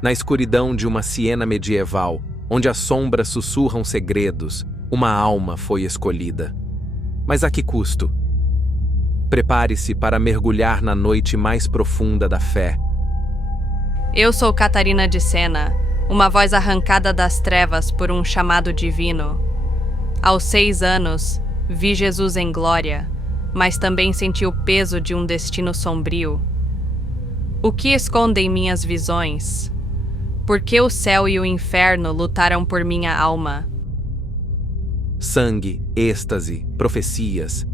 Na escuridão de uma Siena medieval, onde as sombras sussurram segredos, uma alma foi escolhida. Mas a que custo? Prepare-se para mergulhar na noite mais profunda da fé. Eu sou Catarina de Sena, uma voz arrancada das trevas por um chamado divino. Aos 6 anos, vi Jesus em glória, mas também senti o peso de um destino sombrio. O que escondem minhas visões? Por que o céu e o inferno lutaram por minha alma? Sangue, êxtase, profecias,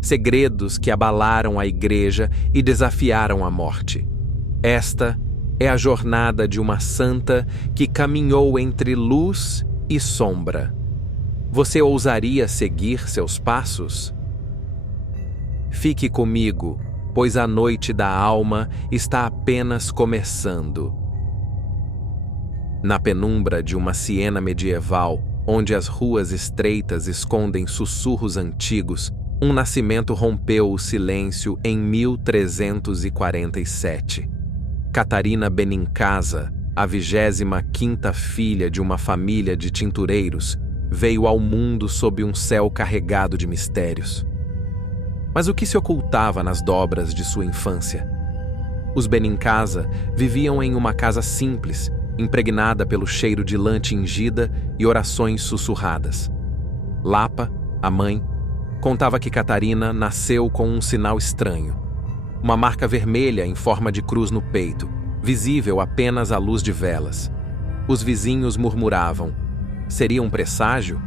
segredos que abalaram a igreja e desafiaram a morte. Esta é a jornada de uma santa que caminhou entre luz e sombra. Você ousaria seguir seus passos? Fique comigo, pois a noite da alma está apenas começando. Na penumbra de uma Siena medieval, onde as ruas estreitas escondem sussurros antigos, um nascimento rompeu o silêncio em 1347. Catarina Benincasa, a 25ª filha de uma família de tintureiros, veio ao mundo sob um céu carregado de mistérios. Mas o que se ocultava nas dobras de sua infância? Os Benincasa viviam em uma casa simples, impregnada pelo cheiro de lã tingida e orações sussurradas. Lapa, a mãe, contava que Catarina nasceu com um sinal estranho. Uma marca vermelha em forma de cruz no peito, visível apenas à luz de velas. Os vizinhos murmuravam: seria um presságio?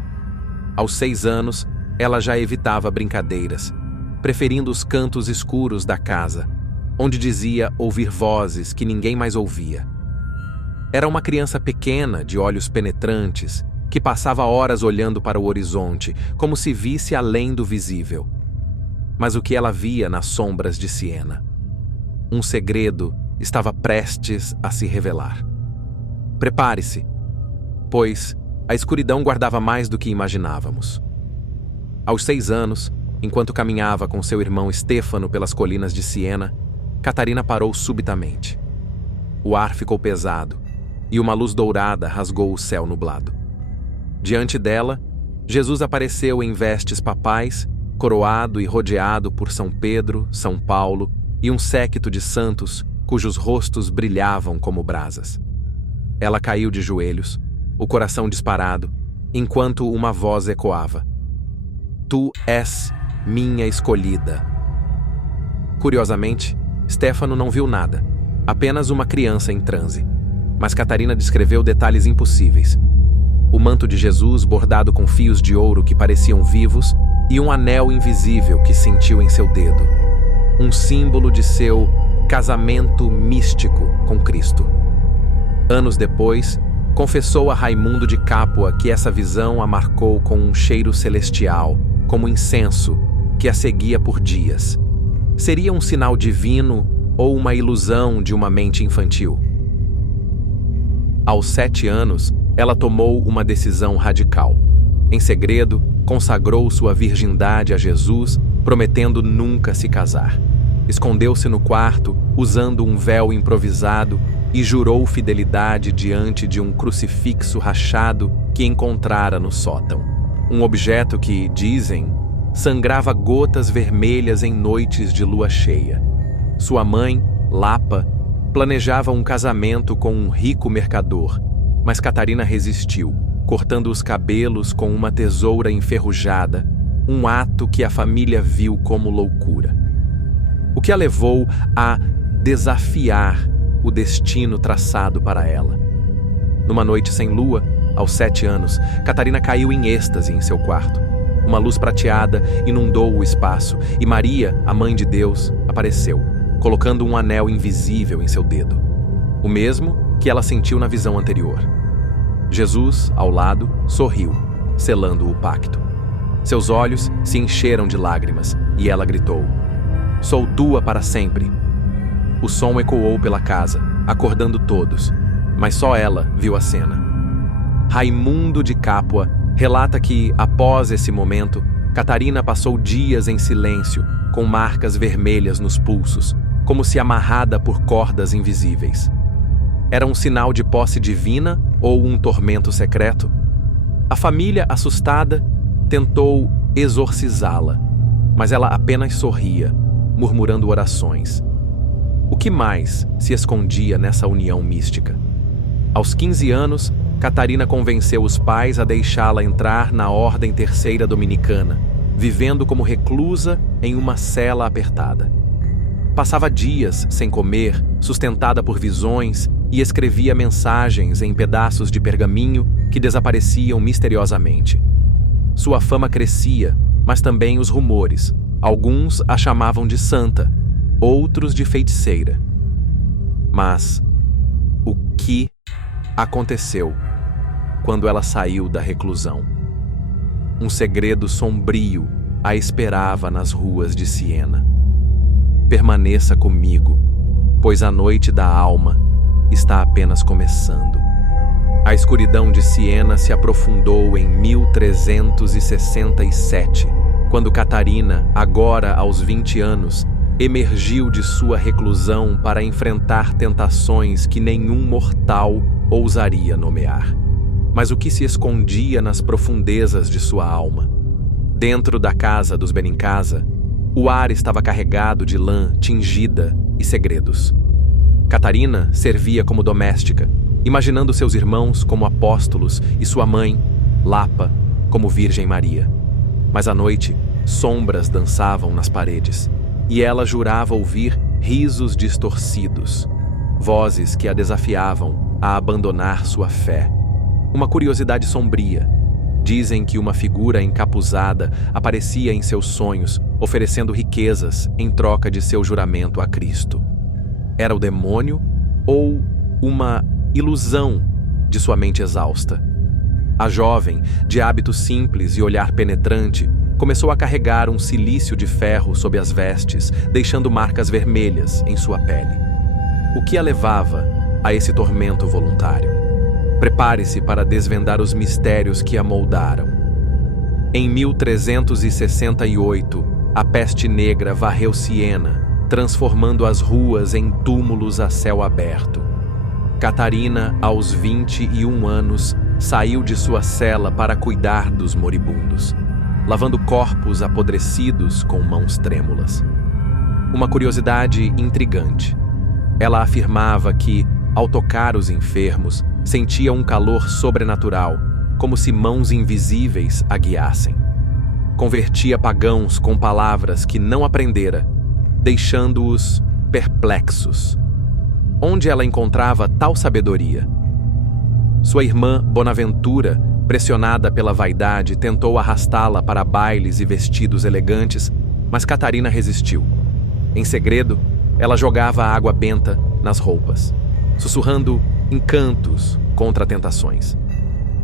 Aos 6 anos, ela já evitava brincadeiras, preferindo os cantos escuros da casa, onde dizia ouvir vozes que ninguém mais ouvia. Era uma criança pequena, de olhos penetrantes, que passava horas olhando para o horizonte, como se visse além do visível. Mas o que ela via nas sombras de Siena? Um segredo estava prestes a se revelar. Prepare-se, pois a escuridão guardava mais do que imaginávamos. Aos 6 anos, enquanto caminhava com seu irmão Stefano pelas colinas de Siena, Catarina parou subitamente. O ar ficou pesado, e uma luz dourada rasgou o céu nublado. Diante dela, Jesus apareceu em vestes papais, coroado e rodeado por São Pedro, São Paulo e um séquito de santos cujos rostos brilhavam como brasas. Ela caiu de joelhos, o coração disparado, enquanto uma voz ecoava: Tu és minha escolhida. Curiosamente, Stefano não viu nada, apenas uma criança em transe. Mas Catarina descreveu detalhes impossíveis. O manto de Jesus bordado com fios de ouro que pareciam vivos e um anel invisível que sentiu em seu dedo. Um símbolo de seu casamento místico com Cristo. Anos depois, confessou a Raimundo de Capua que essa visão a marcou com um cheiro celestial, como incenso, que a seguia por dias. Seria um sinal divino ou uma ilusão de uma mente infantil? Aos 7 anos, ela tomou uma decisão radical. Em segredo, consagrou sua virgindade a Jesus, prometendo nunca se casar. Escondeu-se no quarto, usando um véu improvisado, e jurou fidelidade diante de um crucifixo rachado que encontrara no sótão. Um objeto que, dizem, sangrava gotas vermelhas em noites de lua cheia. Sua mãe, Lapa, planejava um casamento com um rico mercador, mas Catarina resistiu, cortando os cabelos com uma tesoura enferrujada, um ato que a família viu como loucura. O que a levou a desafiar o destino traçado para ela. Numa noite sem lua, aos 7 anos, Catarina caiu em êxtase em seu quarto. Uma luz prateada inundou o espaço e Maria, a Mãe de Deus, apareceu, colocando um anel invisível em seu dedo, o mesmo que ela sentiu na visão anterior. Jesus, ao lado, sorriu, selando o pacto. Seus olhos se encheram de lágrimas e ela gritou: Sou tua para sempre. O som ecoou pela casa, acordando todos, mas só ela viu a cena. Raimundo de Capua relata que, após esse momento, Catarina passou dias em silêncio, com marcas vermelhas nos pulsos, como se amarrada por cordas invisíveis. Era um sinal de posse divina ou um tormento secreto? A família, assustada, tentou exorcizá-la, mas ela apenas sorria, murmurando orações. O que mais se escondia nessa união mística? Aos 15 anos, Catarina convenceu os pais a deixá-la entrar na Ordem Terceira Dominicana, vivendo como reclusa em uma cela apertada. Passava dias sem comer, sustentada por visões, e escrevia mensagens em pedaços de pergaminho que desapareciam misteriosamente. Sua fama crescia, mas também os rumores. Alguns a chamavam de santa, outros de feiticeira. Mas o que aconteceu quando ela saiu da reclusão? Um segredo sombrio a esperava nas ruas de Siena. Permaneça comigo, pois a noite da alma está apenas começando. A escuridão de Siena se aprofundou em 1367, quando Catarina, agora aos 20 anos, emergiu de sua reclusão para enfrentar tentações que nenhum mortal ousaria nomear. Mas o que se escondia nas profundezas de sua alma? Dentro da casa dos Benincasa, o ar estava carregado de lã tingida e segredos. Catarina servia como doméstica, imaginando seus irmãos como apóstolos e sua mãe, Lapa, como Virgem Maria. Mas à noite, sombras dançavam nas paredes, e ela jurava ouvir risos distorcidos, vozes que a desafiavam a abandonar sua fé. Uma curiosidade sombria. Dizem que uma figura encapuzada aparecia em seus sonhos, oferecendo riquezas em troca de seu juramento a Cristo. Era o demônio ou uma ilusão de sua mente exausta? A jovem, de hábito simples e olhar penetrante, começou a carregar um cilício de ferro sob as vestes, deixando marcas vermelhas em sua pele. O que a levava a esse tormento voluntário? Prepare-se para desvendar os mistérios que a moldaram. Em 1368, a peste negra varreu Siena, transformando as ruas em túmulos a céu aberto. Catarina, aos 21 anos, saiu de sua cela para cuidar dos moribundos, lavando corpos apodrecidos com mãos trêmulas. Uma curiosidade intrigante. Ela afirmava que, ao tocar os enfermos, sentia um calor sobrenatural, como se mãos invisíveis a guiassem. Convertia pagãos com palavras que não aprendera, deixando-os perplexos. Onde ela encontrava tal sabedoria? Sua irmã Bonaventura, pressionada pela vaidade, tentou arrastá-la para bailes e vestidos elegantes, mas Catarina resistiu. Em segredo, ela jogava água benta nas roupas, sussurrando encantos contra tentações.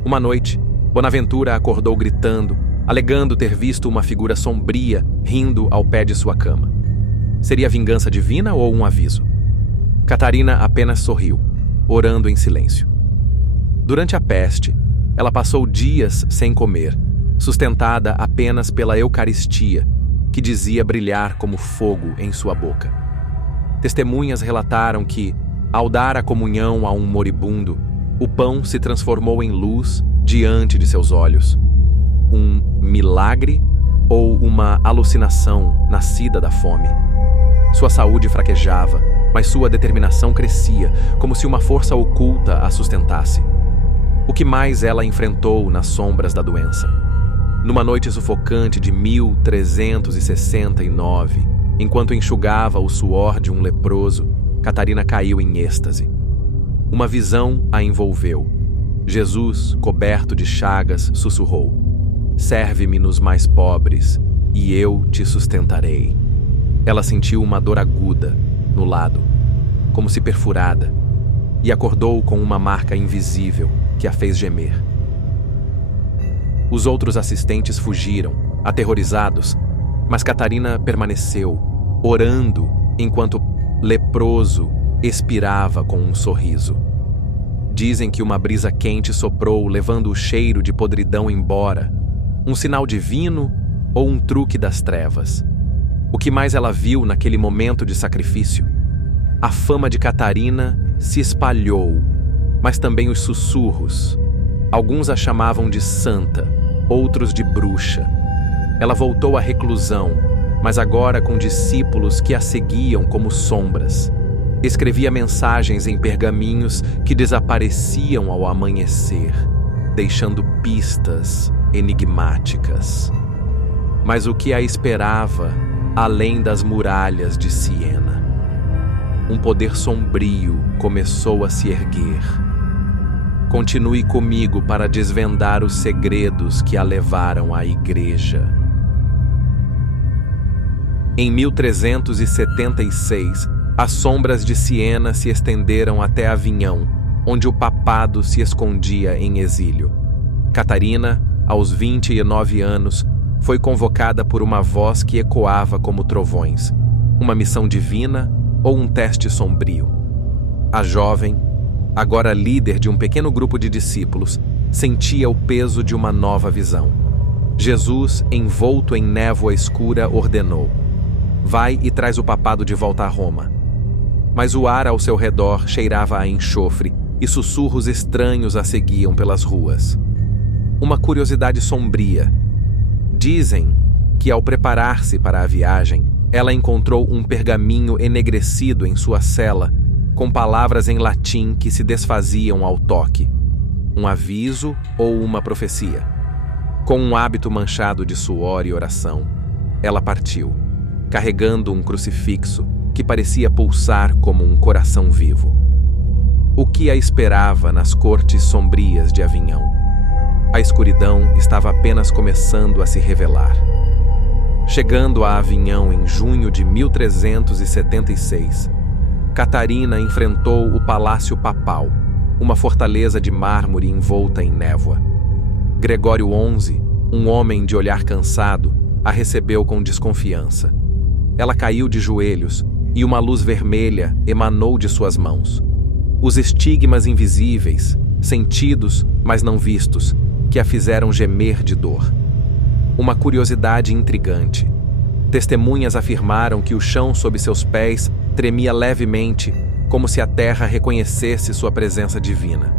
Uma noite, Bonaventura acordou gritando, alegando ter visto uma figura sombria rindo ao pé de sua cama. Seria vingança divina ou um aviso? Catarina apenas sorriu, orando em silêncio. Durante a peste, ela passou dias sem comer, sustentada apenas pela Eucaristia, que dizia brilhar como fogo em sua boca. Testemunhas relataram que, ao dar a comunhão a um moribundo, o pão se transformou em luz diante de seus olhos. Um milagre ou uma alucinação nascida da fome? Sua saúde fraquejava, mas sua determinação crescia, como se uma força oculta a sustentasse. O que mais ela enfrentou nas sombras da doença? Numa noite sufocante de 1369, enquanto enxugava o suor de um leproso, Catarina caiu em êxtase. Uma visão a envolveu. Jesus, coberto de chagas, sussurrou: "Serve-me nos mais pobres, e eu te sustentarei." Ela sentiu uma dor aguda no lado, como se perfurada, e acordou com uma marca invisível que a fez gemer. Os outros assistentes fugiram, aterrorizados, mas Catarina permaneceu, orando enquanto o leproso expirava com um sorriso. Dizem que uma brisa quente soprou, levando o cheiro de podridão embora. Um sinal divino ou um truque das trevas? O que mais ela viu naquele momento de sacrifício? A fama de Catarina se espalhou, mas também os sussurros. Alguns a chamavam de santa, outros de bruxa. Ela voltou à reclusão, mas agora com discípulos que a seguiam como sombras. Escrevia mensagens em pergaminhos que desapareciam ao amanhecer, deixando pistas enigmáticas. Mas o que a esperava além das muralhas de Siena? Um poder sombrio começou a se erguer. Continue comigo para desvendar os segredos que a levaram à igreja. Em 1376, as sombras de Siena se estenderam até Avignon, onde o papado se escondia em exílio. Catarina, aos 29 anos, foi convocada por uma voz que ecoava como trovões, uma missão divina ou um teste sombrio. A jovem, agora líder de um pequeno grupo de discípulos, sentia o peso de uma nova visão. Jesus, envolto em névoa escura, ordenou: vai e traz o papado de volta a Roma. Mas o ar ao seu redor cheirava a enxofre e sussurros estranhos a seguiam pelas ruas. Uma curiosidade sombria. Dizem que, ao preparar-se para a viagem, ela encontrou um pergaminho enegrecido em sua cela, com palavras em latim que se desfaziam ao toque. Um aviso ou uma profecia. Com um hábito manchado de suor e oração, ela partiu, carregando um crucifixo que parecia pulsar como um coração vivo. O que a esperava nas cortes sombrias de Avignon? A escuridão estava apenas começando a se revelar. Chegando a Avignon em junho de 1376, Catarina enfrentou o Palácio Papal, uma fortaleza de mármore envolta em névoa. Gregório XI, um homem de olhar cansado, a recebeu com desconfiança. Ela caiu de joelhos e uma luz vermelha emanou de suas mãos. Os estigmas invisíveis, sentidos, mas não vistos, que a fizeram gemer de dor. Uma curiosidade intrigante. Testemunhas afirmaram que o chão sob seus pés tremia levemente, como se a terra reconhecesse sua presença divina.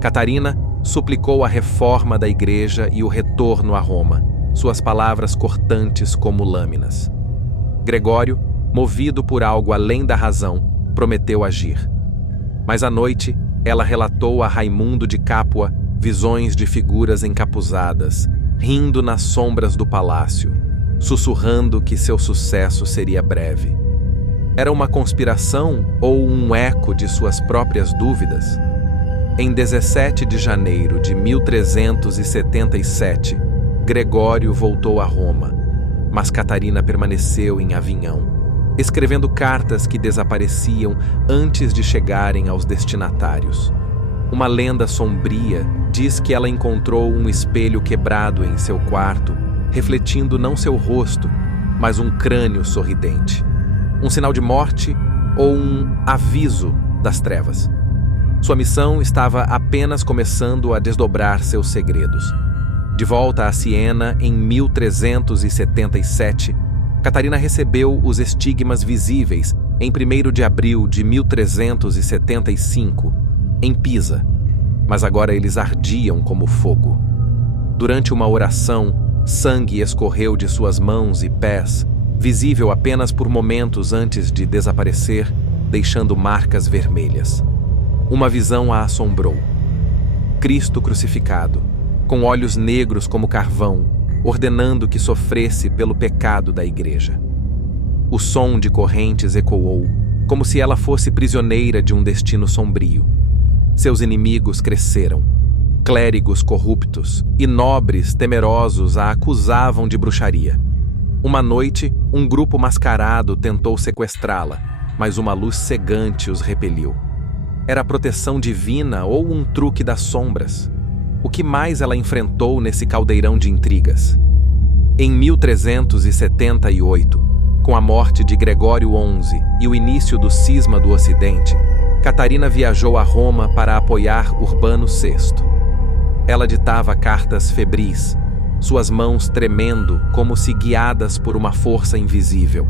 Catarina suplicou a reforma da igreja e o retorno a Roma, suas palavras cortantes como lâminas. Gregório, movido por algo além da razão, prometeu agir. Mas à noite, ela relatou a Raimundo de Capua visões de figuras encapuzadas, rindo nas sombras do palácio, sussurrando que seu sucesso seria breve. Era uma conspiração ou um eco de suas próprias dúvidas? Em 17 de janeiro de 1377, Gregório voltou a Roma, mas Catarina permaneceu em Avignon, escrevendo cartas que desapareciam antes de chegarem aos destinatários. Uma lenda sombria diz que ela encontrou um espelho quebrado em seu quarto, refletindo não seu rosto, mas um crânio sorridente. Um sinal de morte ou um aviso das trevas. Sua missão estava apenas começando a desdobrar seus segredos. De volta a Siena, em 1377, Catarina recebeu os estigmas visíveis em 1º de abril de 1375, em Pisa, mas agora eles ardiam como fogo. Durante uma oração, sangue escorreu de suas mãos e pés, visível apenas por momentos antes de desaparecer, deixando marcas vermelhas. Uma visão a assombrou. Cristo crucificado, com olhos negros como carvão, ordenando que sofresse pelo pecado da igreja. O som de correntes ecoou, como se ela fosse prisioneira de um destino sombrio. Seus inimigos cresceram. Clérigos corruptos e nobres temerosos a acusavam de bruxaria. Uma noite, um grupo mascarado tentou sequestrá-la, mas uma luz cegante os repeliu. Era a proteção divina ou um truque das sombras? O que mais ela enfrentou nesse caldeirão de intrigas? Em 1378, com a morte de Gregório XI e o início do cisma do Ocidente, Catarina viajou a Roma para apoiar Urbano VI. Ela ditava cartas febris, suas mãos tremendo como se guiadas por uma força invisível.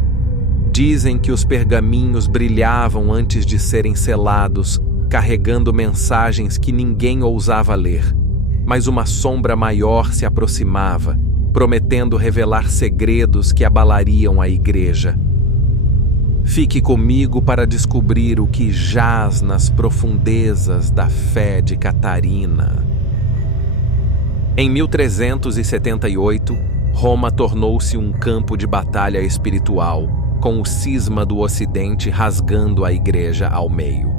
Dizem que os pergaminhos brilhavam antes de serem selados, carregando mensagens que ninguém ousava ler. Mas uma sombra maior se aproximava, prometendo revelar segredos que abalariam a igreja. Fique comigo para descobrir o que jaz nas profundezas da fé de Catarina. Em 1378, Roma tornou-se um campo de batalha espiritual, com o cisma do Ocidente rasgando a igreja ao meio.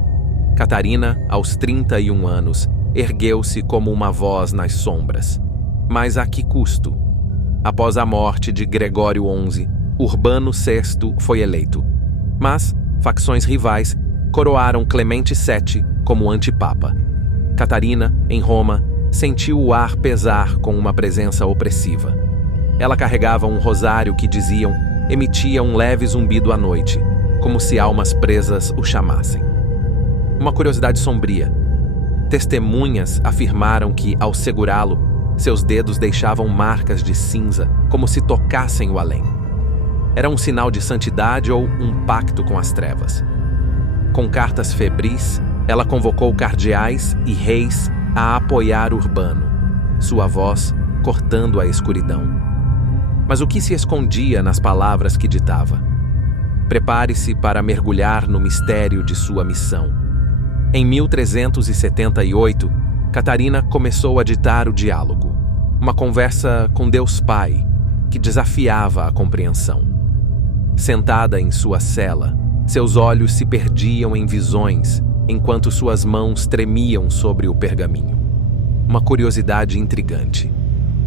Catarina, aos 31 anos, ergueu-se como uma voz nas sombras. Mas a que custo? Após a morte de Gregório XI, Urbano VI foi eleito. Mas facções rivais coroaram Clemente VII como antipapa. Catarina, em Roma, sentiu o ar pesar com uma presença opressiva. Ela carregava um rosário que, diziam, emitia um leve zumbido à noite, como se almas presas o chamassem. Uma curiosidade sombria. Testemunhas afirmaram que, ao segurá-lo, seus dedos deixavam marcas de cinza, como se tocassem o além. Era um sinal de santidade ou um pacto com as trevas. Com cartas febris, ela convocou cardeais e reis a apoiar Urbano, sua voz cortando a escuridão. Mas o que se escondia nas palavras que ditava? Prepare-se para mergulhar no mistério de sua missão. Em 1378, Catarina começou a ditar o diálogo, uma conversa com Deus Pai, que desafiava a compreensão. Sentada em sua cela, seus olhos se perdiam em visões, enquanto suas mãos tremiam sobre o pergaminho. Uma curiosidade intrigante.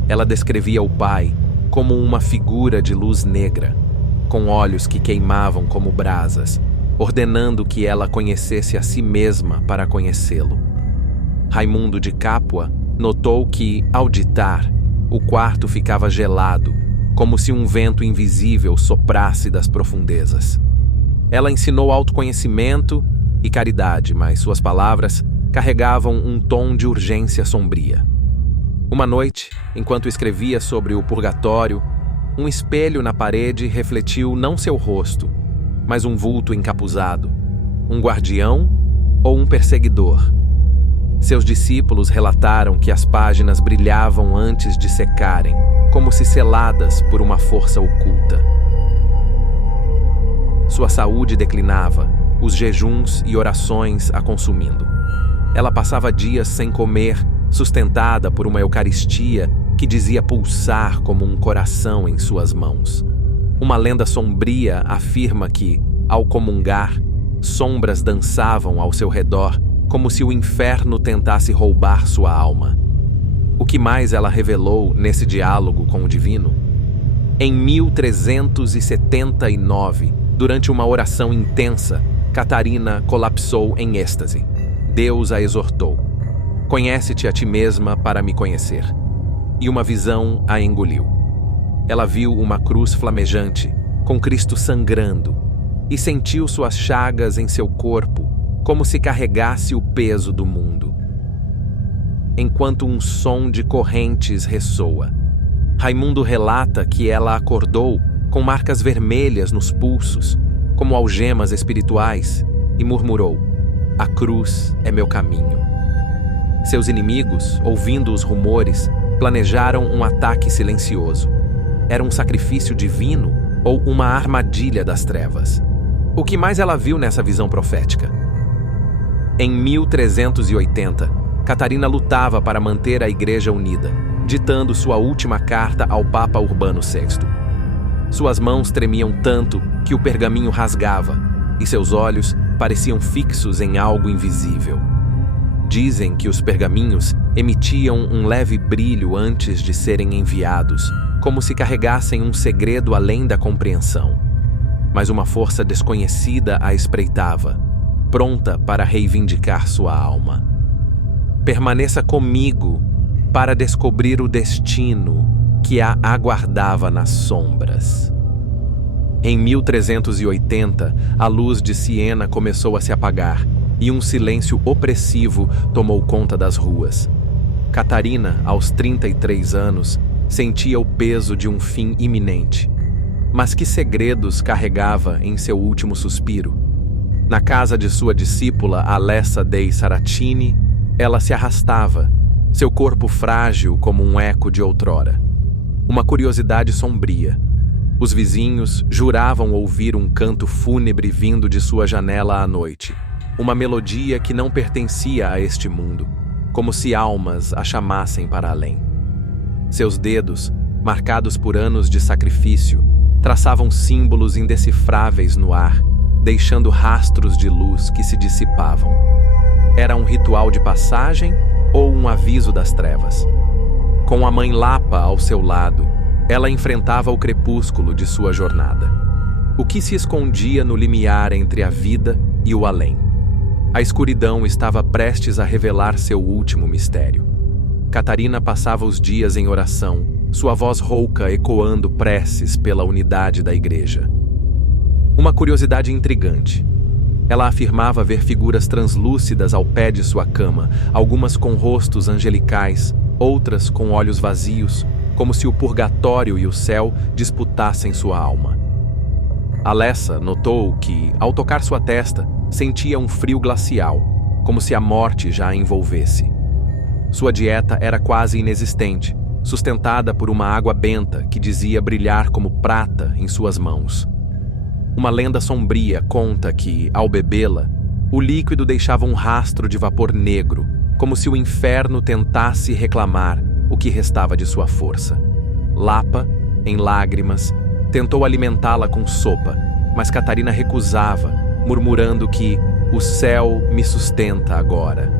Ela descrevia o Pai como uma figura de luz negra, com olhos que queimavam como brasas, ordenando que ela conhecesse a si mesma para conhecê-lo. Raimundo de Capua notou que, ao ditar, o quarto ficava gelado, como se um vento invisível soprasse das profundezas. Ela ensinou autoconhecimento e caridade, mas suas palavras carregavam um tom de urgência sombria. Uma noite, enquanto escrevia sobre o purgatório, um espelho na parede refletiu não seu rosto, mas um vulto encapuzado, um guardião ou um perseguidor. Seus discípulos relataram que as páginas brilhavam antes de secarem, como se seladas por uma força oculta. Sua saúde declinava, os jejuns e orações a consumindo. Ela passava dias sem comer, sustentada por uma Eucaristia que dizia pulsar como um coração em suas mãos. Uma lenda sombria afirma que, ao comungar, sombras dançavam ao seu redor, como se o inferno tentasse roubar sua alma. O que mais ela revelou nesse diálogo com o divino? Em 1379, durante uma oração intensa, Catarina colapsou em êxtase. Deus a exortou: "Conhece-te a ti mesma para me conhecer." E uma visão a engoliu. Ela viu uma cruz flamejante, com Cristo sangrando, e sentiu suas chagas em seu corpo, como se carregasse o peso do mundo. Enquanto um som de correntes ressoa, Raimundo relata que ela acordou com marcas vermelhas nos pulsos, como algemas espirituais, e murmurou: "A cruz é meu caminho." Seus inimigos, ouvindo os rumores, planejaram um ataque silencioso. Era um sacrifício divino ou uma armadilha das trevas? O que mais ela viu nessa visão profética? Em 1380, Catarina lutava para manter a Igreja unida, ditando sua última carta ao Papa Urbano VI. Suas mãos tremiam tanto que o pergaminho rasgava, e seus olhos pareciam fixos em algo invisível. Dizem que os pergaminhos emitiam um leve brilho antes de serem enviados, como se carregassem um segredo além da compreensão. Mas uma força desconhecida a espreitava, pronta para reivindicar sua alma. Permaneça comigo para descobrir o destino que a aguardava nas sombras. Em 1380, a luz de Siena começou a se apagar e um silêncio opressivo tomou conta das ruas. Catarina, aos 33 anos, sentia o peso de um fim iminente. Mas que segredos carregava em seu último suspiro? Na casa de sua discípula Alessa dei Saratini, ela se arrastava, seu corpo frágil como um eco de outrora. Uma curiosidade sombria. Os vizinhos juravam ouvir um canto fúnebre vindo de sua janela à noite, uma melodia que não pertencia a este mundo, como se almas a chamassem para além. Seus dedos, marcados por anos de sacrifício, traçavam símbolos indecifráveis no ar, deixando rastros de luz que se dissipavam. Era um ritual de passagem ou um aviso das trevas? Com a mãe Lapa ao seu lado, ela enfrentava o crepúsculo de sua jornada. O que se escondia no limiar entre a vida e o além? A escuridão estava prestes a revelar seu último mistério. Catarina passava os dias em oração, sua voz rouca ecoando preces pela unidade da igreja. Uma curiosidade intrigante. Ela afirmava ver figuras translúcidas ao pé de sua cama, algumas com rostos angelicais, outras com olhos vazios, como se o purgatório e o céu disputassem sua alma. Alessa notou que, ao tocar sua testa, sentia um frio glacial, como se a morte já a envolvesse. Sua dieta era quase inexistente, sustentada por uma água benta que dizia brilhar como prata em suas mãos. Uma lenda sombria conta que, ao bebê-la, o líquido deixava um rastro de vapor negro, como se o inferno tentasse reclamar o que restava de sua força. Lapa, em lágrimas, tentou alimentá-la com sopa, mas Catarina recusava, murmurando que o céu me sustenta agora.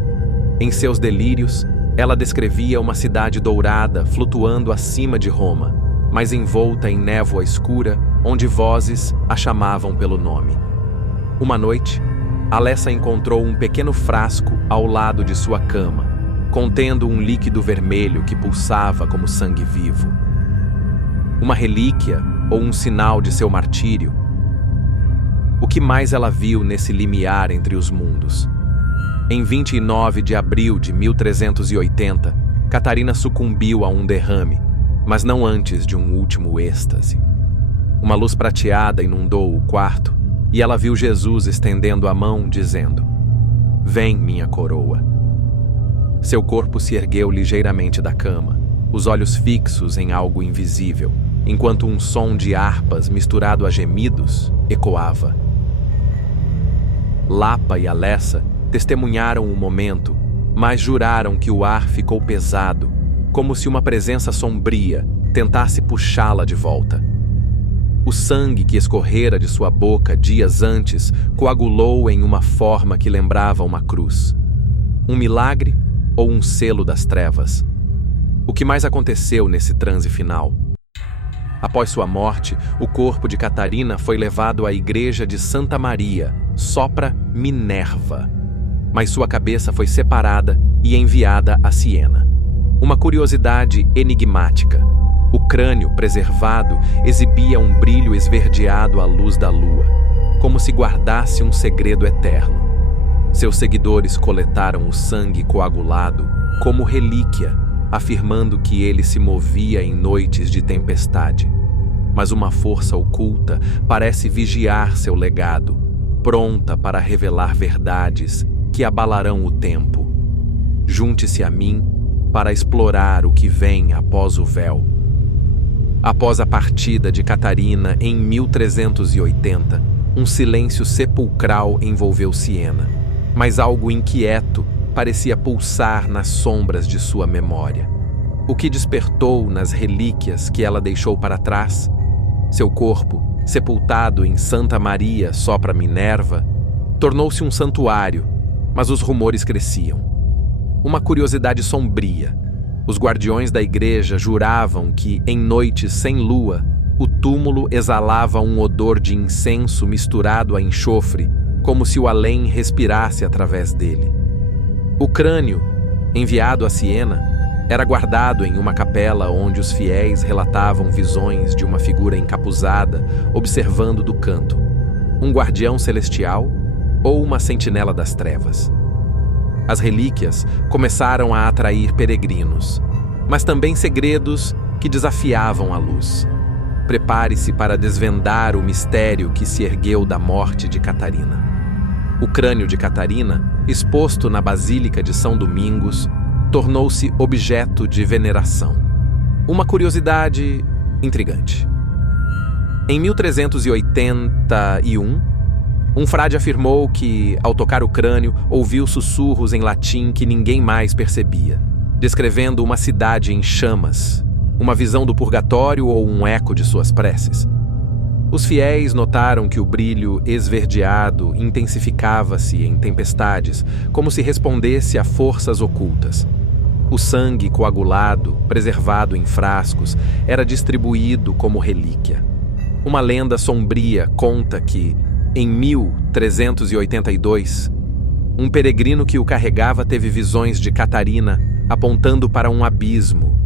Em seus delírios, ela descrevia uma cidade dourada flutuando acima de Roma, mas envolta em névoa escura, onde vozes a chamavam pelo nome. Uma noite, Alessa encontrou um pequeno frasco ao lado de sua cama, contendo um líquido vermelho que pulsava como sangue vivo. Uma relíquia ou um sinal de seu martírio? O que mais ela viu nesse limiar entre os mundos? Em 29 de abril de 1380, Catarina sucumbiu a um derrame, mas não antes de um último êxtase. Uma luz prateada inundou o quarto e ela viu Jesus estendendo a mão, dizendo: "Vem, minha coroa." Seu corpo se ergueu ligeiramente da cama, os olhos fixos em algo invisível, enquanto um som de harpas misturado a gemidos ecoava. Lapa e Alessa testemunharam o momento, mas juraram que o ar ficou pesado, como se uma presença sombria tentasse puxá-la de volta. O sangue que escorrera de sua boca dias antes coagulou em uma forma que lembrava uma cruz. Um milagre ou um selo das trevas? O que mais aconteceu nesse transe final? Após sua morte, o corpo de Catarina foi levado à igreja de Santa Maria, sopra Minerva, mas sua cabeça foi separada e enviada a Siena. Uma curiosidade enigmática. O crânio preservado exibia um brilho esverdeado à luz da lua, como se guardasse um segredo eterno. Seus seguidores coletaram o sangue coagulado como relíquia, afirmando que ele se movia em noites de tempestade. Mas uma força oculta parece vigiar seu legado, pronta para revelar verdades que abalarão o tempo. Junte-se a mim para explorar o que vem após o véu. Após a partida de Catarina em 1380, um silêncio sepulcral envolveu Siena, mas algo inquieto parecia pulsar nas sombras de sua memória. O que despertou nas relíquias que ela deixou para trás? Seu corpo, sepultado em Santa Maria sopra Minerva, tornou-se um santuário, mas os rumores cresciam. Uma curiosidade sombria. Os guardiões da igreja juravam que, em noites sem lua, o túmulo exalava um odor de incenso misturado a enxofre, como se o além respirasse através dele. O crânio, enviado a Siena, era guardado em uma capela onde os fiéis relatavam visões de uma figura encapuzada observando do canto, um guardião celestial ou uma sentinela das trevas. As relíquias começaram a atrair peregrinos, mas também segredos que desafiavam a luz. Prepare-se para desvendar o mistério que se ergueu da morte de Catarina. O crânio de Catarina, exposto na Basílica de São Domingos, tornou-se objeto de veneração. Uma curiosidade intrigante. Em 1381, um frade afirmou que, ao tocar o crânio, ouviu sussurros em latim que ninguém mais percebia, descrevendo uma cidade em chamas, uma visão do purgatório ou um eco de suas preces. Os fiéis notaram que o brilho esverdeado intensificava-se em tempestades, como se respondesse a forças ocultas. O sangue coagulado, preservado em frascos, era distribuído como relíquia. Uma lenda sombria conta que, em 1382, um peregrino que o carregava teve visões de Catarina apontando para um abismo,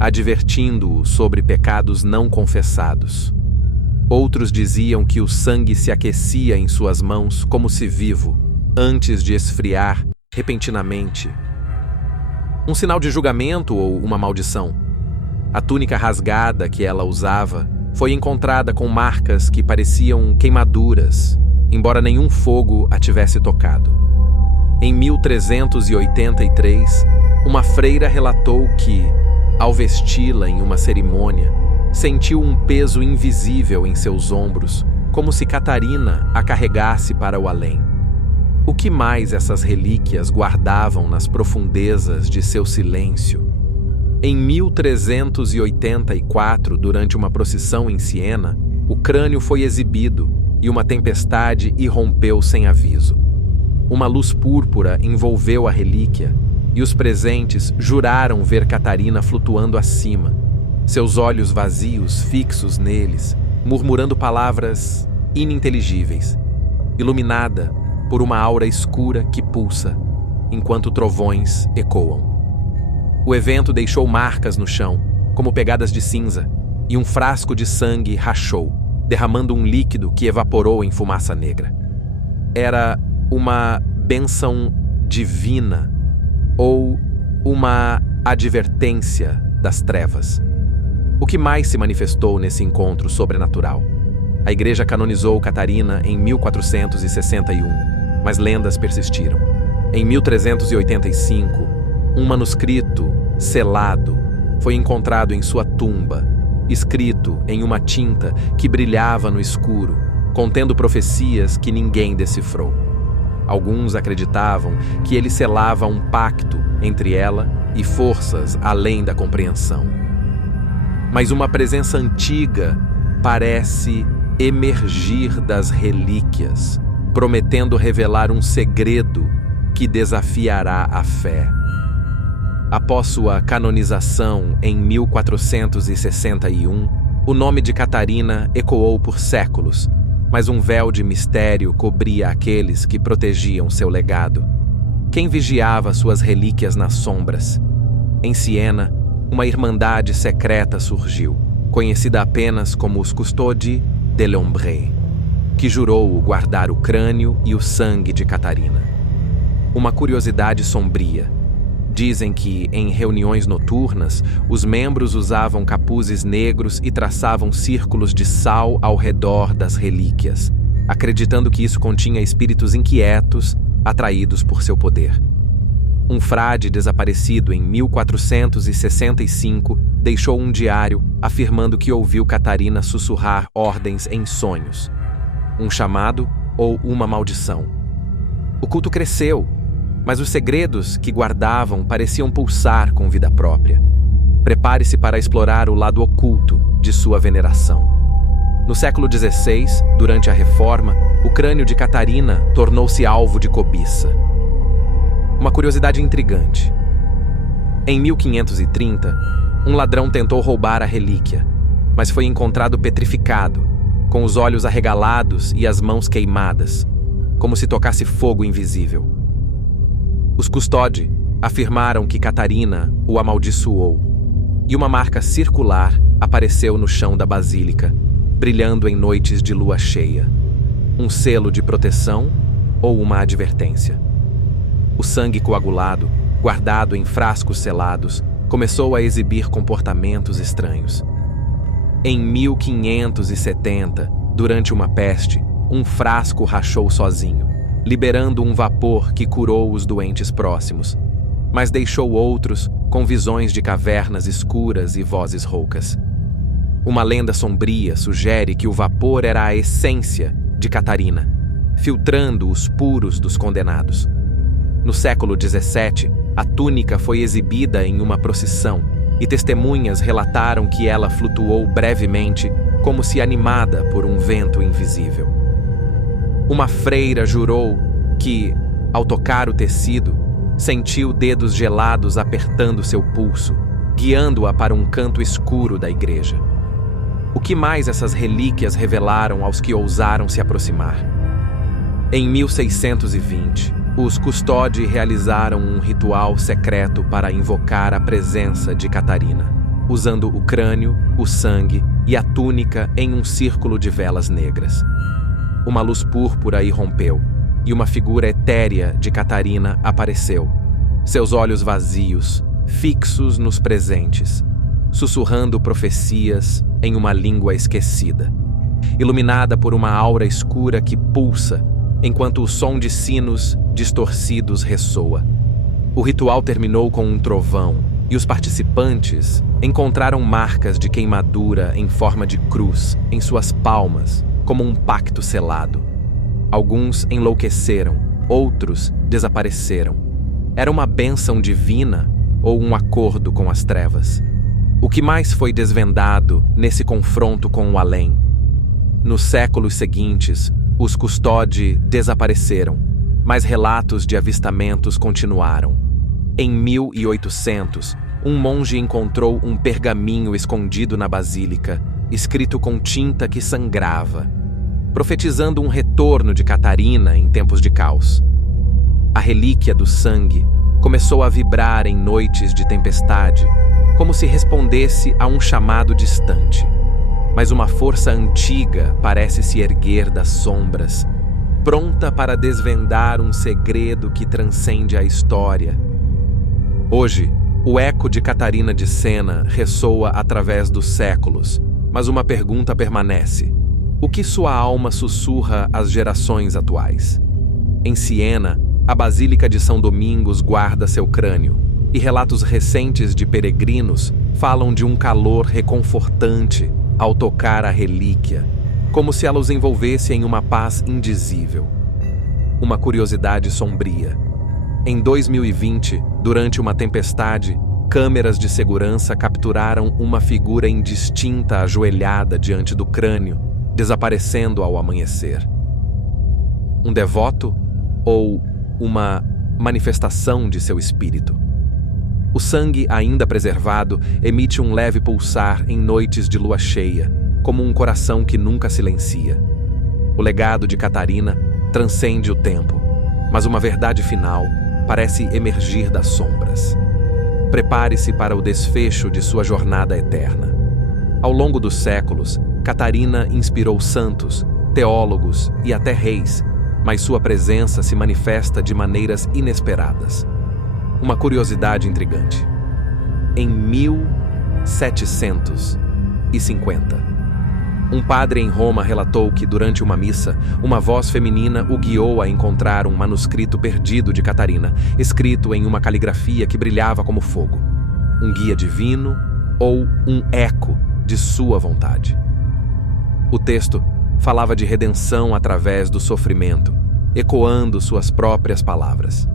advertindo-o sobre pecados não confessados. Outros diziam que o sangue se aquecia em suas mãos como se vivo, antes de esfriar repentinamente. Um sinal de julgamento ou uma maldição. A túnica rasgada que ela usava foi encontrada com marcas que pareciam queimaduras, embora nenhum fogo a tivesse tocado. Em 1383, uma freira relatou que, ao vesti-la em uma cerimônia, sentiu um peso invisível em seus ombros, como se Catarina a carregasse para o além. O que mais essas relíquias guardavam nas profundezas de seu silêncio? Em 1384, durante uma procissão em Siena, o crânio foi exibido e uma tempestade irrompeu sem aviso. Uma luz púrpura envolveu a relíquia e os presentes juraram ver Catarina flutuando acima, seus olhos vazios fixos neles, murmurando palavras ininteligíveis, iluminada por uma aura escura que pulsa, enquanto trovões ecoam. O evento deixou marcas no chão, como pegadas de cinza, e um frasco de sangue rachou, derramando um líquido que evaporou em fumaça negra. Era uma bênção divina ou uma advertência das trevas. O que mais se manifestou nesse encontro sobrenatural? A Igreja canonizou Catarina em 1461, mas lendas persistiram. Em 1385, um manuscrito selado foi encontrado em sua tumba, escrito em uma tinta que brilhava no escuro, contendo profecias que ninguém decifrou. Alguns acreditavam que ele selava um pacto entre ela e forças além da compreensão. Mas uma presença antiga parece emergir das relíquias, prometendo revelar um segredo que desafiará a fé. Após sua canonização em 1461, o nome de Catarina ecoou por séculos, mas um véu de mistério cobria aqueles que protegiam seu legado. Quem vigiava suas relíquias nas sombras? Em Siena, uma irmandade secreta surgiu, conhecida apenas como os Custodi de l'Ombre, que jurou guardar o crânio e o sangue de Catarina. Uma curiosidade sombria. Dizem que, em reuniões noturnas, os membros usavam capuzes negros e traçavam círculos de sal ao redor das relíquias, acreditando que isso continha espíritos inquietos, atraídos por seu poder. Um frade desaparecido em 1465 deixou um diário afirmando que ouviu Catarina sussurrar ordens em sonhos. Um chamado ou uma maldição. O culto cresceu, mas os segredos que guardavam pareciam pulsar com vida própria. Prepare-se para explorar o lado oculto de sua veneração. No século XVI, durante a Reforma, o crânio de Catarina tornou-se alvo de cobiça. Uma curiosidade intrigante. Em 1530, um ladrão tentou roubar a relíquia, mas foi encontrado petrificado, com os olhos arregalados e as mãos queimadas, como se tocasse fogo invisível. Os Custodi afirmaram que Catarina o amaldiçoou, e uma marca circular apareceu no chão da basílica, brilhando em noites de lua cheia. Um selo de proteção ou uma advertência. O sangue coagulado, guardado em frascos selados, começou a exibir comportamentos estranhos. Em 1570, durante uma peste, um frasco rachou sozinho, liberando um vapor que curou os doentes próximos, mas deixou outros com visões de cavernas escuras e vozes roucas. Uma lenda sombria sugere que o vapor era a essência de Catarina, filtrando os puros dos condenados. No século XVII, a túnica foi exibida em uma procissão e testemunhas relataram que ela flutuou brevemente como se animada por um vento invisível. Uma freira jurou que, ao tocar o tecido, sentiu dedos gelados apertando seu pulso, guiando-a para um canto escuro da igreja. O que mais essas relíquias revelaram aos que ousaram se aproximar? Em 1620, os Custódi realizaram um ritual secreto para invocar a presença de Catarina, usando o crânio, o sangue e a túnica em um círculo de velas negras. Uma luz púrpura irrompeu, e uma figura etérea de Catarina apareceu, seus olhos vazios, fixos nos presentes, sussurrando profecias em uma língua esquecida, iluminada por uma aura escura que pulsa, enquanto o som de sinos distorcidos ressoa. O ritual terminou com um trovão, e os participantes encontraram marcas de queimadura em forma de cruz em suas palmas, como um pacto selado. Alguns enlouqueceram, outros desapareceram. Era uma bênção divina ou um acordo com as trevas? O que mais foi desvendado nesse confronto com o além? Nos séculos seguintes, os Custódi desapareceram, mas relatos de avistamentos continuaram. Em 1800, um monge encontrou um pergaminho escondido na basílica, escrito com tinta que sangrava, profetizando um retorno de Catarina em tempos de caos. A relíquia do sangue começou a vibrar em noites de tempestade, como se respondesse a um chamado distante. Mas uma força antiga parece se erguer das sombras, pronta para desvendar um segredo que transcende a história. Hoje, o eco de Catarina de Sena ressoa através dos séculos, mas uma pergunta permanece: o que sua alma sussurra às gerações atuais? Em Siena, a Basílica de São Domingos guarda seu crânio, e relatos recentes de peregrinos falam de um calor reconfortante ao tocar a relíquia, como se ela os envolvesse em uma paz indizível. Uma curiosidade sombria. Em 2020, durante uma tempestade, câmeras de segurança capturaram uma figura indistinta ajoelhada diante do crânio, desaparecendo ao amanhecer. Um devoto ou uma manifestação de seu espírito? O sangue ainda preservado emite um leve pulsar em noites de lua cheia, como um coração que nunca silencia. O legado de Catarina transcende o tempo, mas uma verdade final parece emergir das sombras. Prepare-se para o desfecho de sua jornada eterna. Ao longo dos séculos, Catarina inspirou santos, teólogos e até reis, mas sua presença se manifesta de maneiras inesperadas. Uma curiosidade intrigante. Em 1750, um padre em Roma relatou que, durante uma missa, uma voz feminina o guiou a encontrar um manuscrito perdido de Catarina, escrito em uma caligrafia que brilhava como fogo. Um guia divino ou um eco de sua vontade. O texto falava de redenção através do sofrimento, ecoando suas próprias palavras.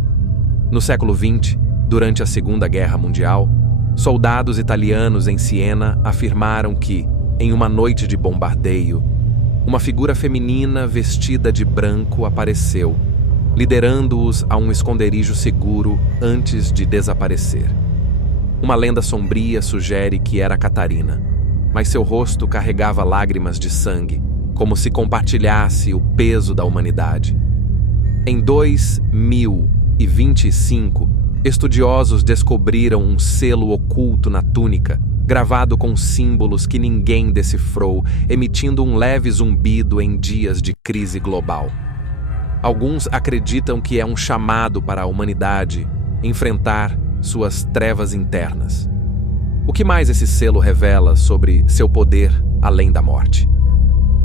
No século XX, durante a Segunda Guerra Mundial, soldados italianos em Siena afirmaram que, em uma noite de bombardeio, uma figura feminina vestida de branco apareceu, liderando-os a um esconderijo seguro antes de desaparecer. Uma lenda sombria sugere que era Catarina, mas seu rosto carregava lágrimas de sangue, como se compartilhasse o peso da humanidade. Em 2025, estudiosos descobriram um selo oculto na túnica, gravado com símbolos que ninguém decifrou, emitindo um leve zumbido em dias de crise global. Alguns acreditam que é um chamado para a humanidade enfrentar suas trevas internas. O que mais esse selo revela sobre seu poder além da morte?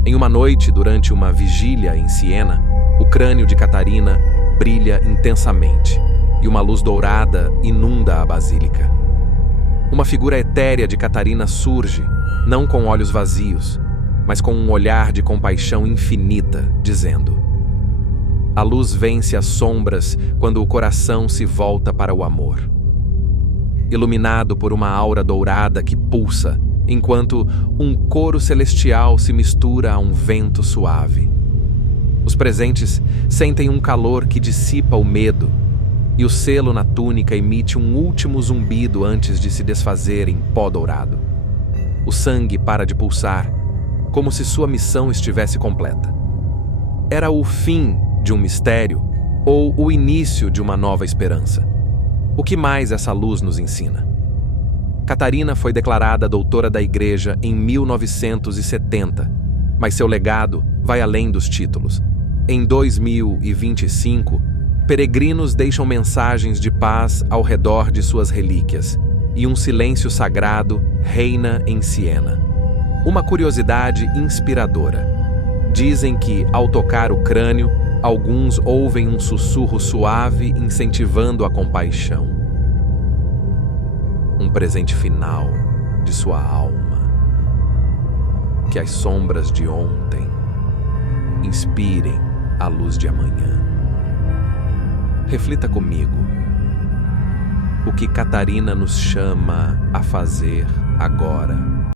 Em uma noite, durante uma vigília em Siena, o crânio de Catarina brilha intensamente e uma luz dourada inunda a basílica. Uma figura etérea de Catarina surge, não com olhos vazios, mas com um olhar de compaixão infinita, dizendo: a luz vence as sombras quando o coração se volta para o amor. Iluminado por uma aura dourada que pulsa, enquanto um coro celestial se mistura a um vento suave. Os presentes sentem um calor que dissipa o medo, e o selo na túnica emite um último zumbido antes de se desfazer em pó dourado. O sangue para de pulsar, como se sua missão estivesse completa. Era o fim de um mistério ou o início de uma nova esperança? O que mais essa luz nos ensina? Catarina foi declarada doutora da Igreja em 1970, mas seu legado vai além dos títulos. Em 2025, peregrinos deixam mensagens de paz ao redor de suas relíquias, e um silêncio sagrado reina em Siena. Uma curiosidade inspiradora. Dizem que, ao tocar o crânio, alguns ouvem um sussurro suave incentivando a compaixão. Um presente final de sua alma. Que as sombras de ontem inspirem a luz de amanhã. Reflita comigo. O que Catarina nos chama a fazer agora?